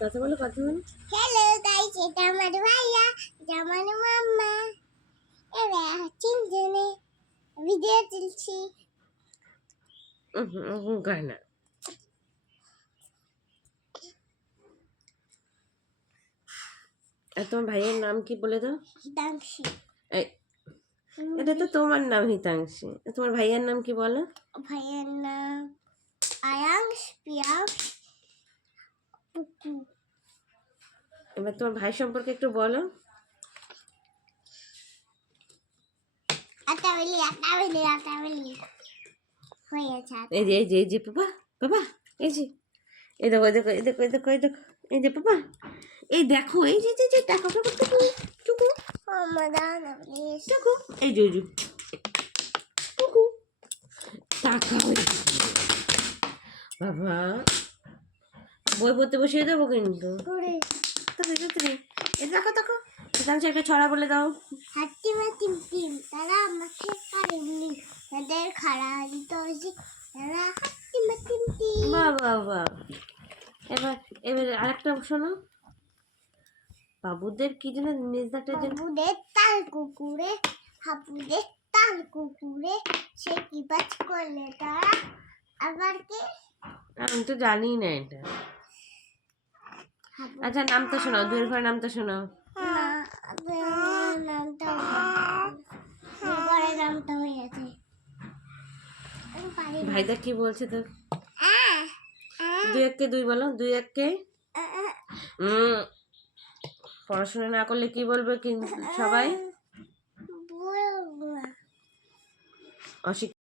কথা বলো hello guys, এটা আমার ভাইয়া, এটা আমার মাম্মা। এরা তিনজনে ভিডিও তুলছি। গায় না। আর তোমার ভাইয়ের নাম কি বলে দাও? হিতাংশী। এটা তো তোমার নাম হিতাংশী, তোমার ভাইয়ের নাম কি বলো? ভাইয়ের নাম আয়াংশ, পিয়াংশ, পুকু। এবার তোমার ভাই সম্পর্কে একটু বলো। আটাবলি হয়েছে। এই যে বাবা এই যে এই দেখো এই যে বাবা এই দেখো এই যে দেখো টুকু এই যে টুকু টাকা বাবা বই পড়তে বসিয়ে দেবো কিন্তু। দেখো হিতাংশী একটা ছড়া বলে দাও। হাতিমা টিম টিম, তারা আমাকে পারেনি, তাদের খাড়া দিতে হয়েছে, তারা হাতিমা টিম টিম। বাবা এবার আরেকটা শোনো। বাবুদের কি যেন মেজদাটা যেন বাবুদের তাল কুকুরে, হাপুদের তাল কুকুরে, সে কি বাজ করলে তারা আবার কি? আমি তো জানি না এটা। আচ্ছা নামটা শোনাও, দুয়ের ঘরের নামটা শোনাও। নামটা হয়ে গেছে। ভাইদা কি বলছে তো? 2 1 2 বলো, 2 1 পড়াশোনা না করলে কি বলবে কিন্তু সবাই? অশিক্ষিত।